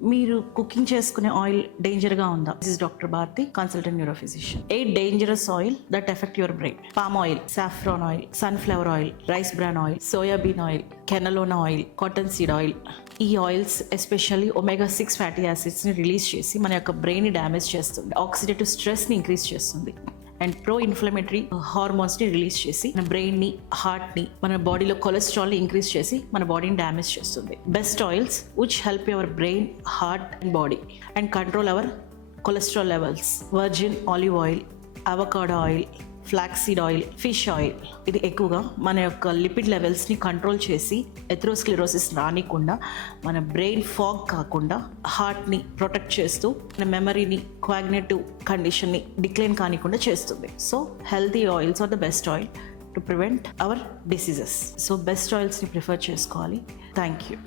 మీరు కుకింగ్ చేసుకునే oil danger గా ఉందా? This is doctor Bharati, consultant neuro physician. 8 dangerous oil that affect your brain. Palm oil, saffron oil, sunflower oil, rice bran oil, soya bean oil, canola oil, cotton seed oil. ఈ oils especially omega 6 fatty acids ని release చేసి మన యొక్క brain ని damage చేస్తుంది, oxidative stress ని increase చేస్తుంది and pro inflammatory hormones ని రిలీజ్ చేసి మన బ్రెయిన్ ని, హార్ట్ ని, మన బాడీలో కొలెస్ట్రాల్ ని ఇంక్రీజ్ చేసి మన బాడీని డ్యామేజ్ చేస్తుంది. Best oils which help your brain, heart and body and control our cholesterol levels: virgin olive oil, avocado oil, flaxseed oil, fish oil. ఇది ఎక్కువగా మన యొక్క లిపిడ్ లెవెల్స్ని కంట్రోల్ చేసి ఎథెరోస్క్లెరోసిస్ రానికుండా, మన బ్రెయిన్ ఫాగ్ కాకుండా హార్ట్ని ప్రొటెక్ట్ చేస్తూ మన మెమరీని, కోఆగ్నేటివ్ కండిషన్ని డిక్లైన్ కానికుండా చేస్తుంది. So healthy oils are the best oil to prevent our diseases. So best ఆయిల్స్ని ప్రిఫర్ చేసుకోవాలి. Thank you.